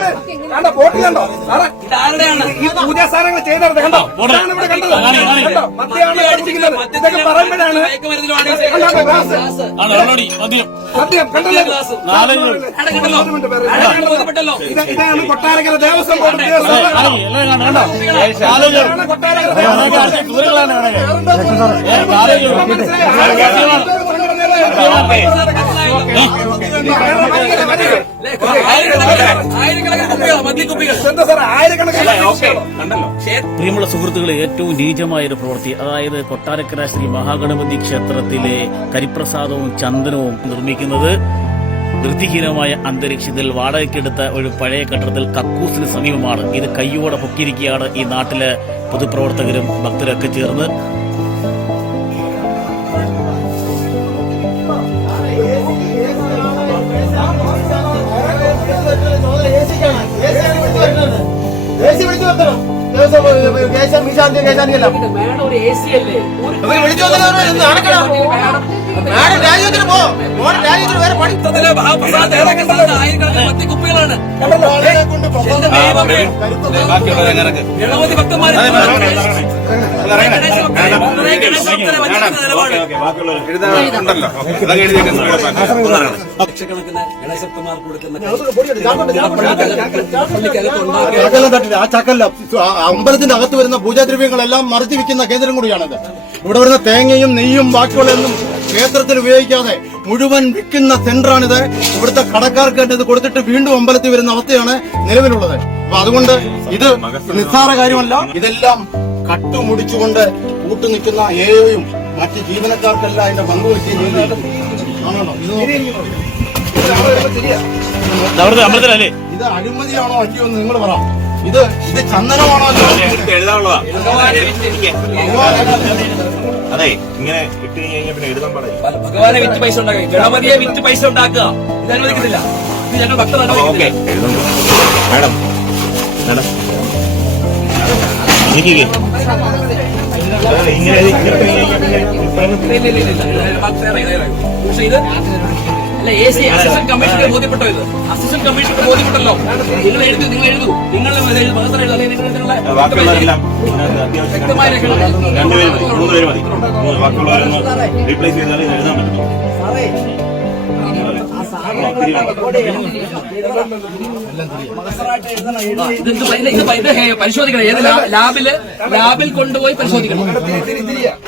വീട് കണ്ടോ ബോട്ടിൽ കണ്ടോ? ഈ പൂജാ സാധനങ്ങൾ ചെയ്തെടുത്ത് കണ്ടോ? ഇതാണ് ഇവിടെ കണ്ടത്. കണ്ടോ? മദ്യമാണ് പഠിച്ചിരിക്കുന്നത് ഇതൊക്കെ പറയുമ്പോഴാണ് മദ്യം. കണ്ടല്ലോ ഇതാണ് കൊട്ടാരക്കര ദേവസ്വം ബോർഡ്. ഇതാണ് കൊട്ടാരക്കര ദേവസ്വം ബോർഡ്. എന്താ ആയിരക്കണക്കിന് പ്രിയമുള്ള സുഹൃത്തുക്കളെ ഏറ്റവും നീചമായ ഒരു പ്രവൃത്തി. അതായത് കൊട്ടാരക്കര ശ്രീ മഹാഗണപതി ക്ഷേത്രത്തിലെ കരിപ്രസാദവും ചന്ദനവും നിർമ്മിക്കുന്നത് വൃത്തിഹീനമായ അന്തരീക്ഷത്തിൽ വാടകയ്ക്കെടുത്ത ഒരു പഴയ കെട്ടിടത്തിൽ കക്കൂസിന് സമീപമാണ്. ഇത് കയ്യോടെ പൊക്കിയിരിക്കുകയാണ് ഈ നാട്ടിലെ പൊതുപ്രവർത്തകരും ഭക്തരൊക്കെ ചേർന്ന്. മേഡം ഒരു എ സി അല്ലേ? മൊത്തത്തിലെ മഹാപ്രസാദ് ഏതൊക്കെ ആയിരക്കണക്കിന് മദ്യക്കുപ്പികളാണ് എന്റെ ദൈവമേ? ഗണപതി ഭക്തന്മാരെ ആ അമ്പലത്തിന്റെ അകത്ത് വരുന്ന പൂജാദ്രവ്യങ്ങളെല്ലാം മറച്ചു വിൽക്കുന്ന കേന്ദ്രം കൂടിയാണിത്. ഇവിടെ വരുന്ന തേങ്ങയും നെയ്യും ബാക്കിയുള്ളതൊന്നും ക്ഷേത്രത്തിൽ ഉപയോഗിക്കാതെ മുഴുവൻ വിൽക്കുന്ന സെന്ററാണിത്. ഇവിടുത്തെ കടക്കാർക്ക് ഇത് കൊടുത്തിട്ട് വീണ്ടും അമ്പലത്തിൽ വരുന്ന അവസ്ഥയാണ് നിലവിലുള്ളത്. അപ്പൊ അതുകൊണ്ട് ഇത് നിസ്സാര കാര്യമല്ല. ഇതെല്ലാം കട്ടുമുടിച്ചുകൊണ്ട് കൂട്ടുനിൽക്കുന്ന ഏയും മറ്റ് ജീവനക്കാർക്കെല്ലാം അതിന്റെ പങ്ക് ചെയ്യുന്നു ആണോ ഇത് അഴിമതിയാണോ അല്ലയോ എന്ന് നിങ്ങൾ പറ. ഇത് ഇത് ചന്ദനമാണോ വിറ്റ് അതെ ഇങ്ങനെ ഇട്ട് കഴിഞ്ഞാൽ പിന്നെ എഴുതാൻ പാടില്ല. ഭഗവാനെ വിറ്റ് പൈസ ഉണ്ടാക്കുക. ഗണപതിയെ വിറ്റ് പൈസ ഉണ്ടാക്കുക. ഇത് അനുവദിക്കുന്നില്ല ഇത് ഞങ്ങൾ ഭക്തർ ഓക്കെ മാഡം മാഡം. എനിക്ക് പക്ഷേ ഇത് അല്ല എ സി അസിസ്റ്റന്റ് കമ്മീഷണറെ ബോധ്യപ്പെട്ടോ ഇത് അസിസ്റ്റന്റ് കമ്മീഷണർക്ക് ബോധ്യപ്പെട്ടല്ലോ നിങ്ങൾ എഴുതൂ നിങ്ങൾ എഴുതൂ നിങ്ങൾ എഴുതൂ ഭക്തർ എഴുതൂ അല്ലെങ്കിൽ നിങ്ങളുടെ വ്യക്തമായ രേഖകൾ ഇത് പരിശോധിക്കണം. ഏത് ലാബിൽ ലാബിൽ കൊണ്ടുപോയി പരിശോധിക്കണം.